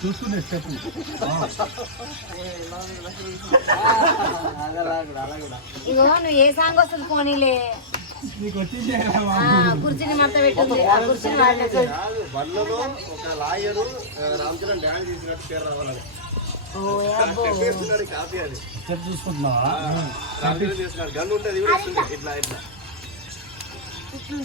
చూస్తుంది చెప్పు ఇగో నువ్వు ఏ సాంగ్ వస్తుంది పోనీలే కుర్చీని మాత్రం పెట్టింది కుర్చీని చూసుకుంటున్నావా గన్ను ఉంటుంది ఇట్లా ఇట్లా ఇట్లా ఉంటుంది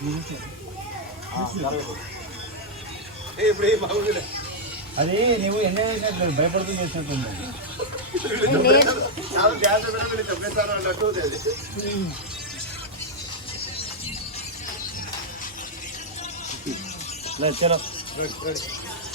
అదే నువ్వు ఎన్నో వేసినట్లు భయపడుతూ చేసినట్టుంది చెప్పేస్తారు అంటే చలో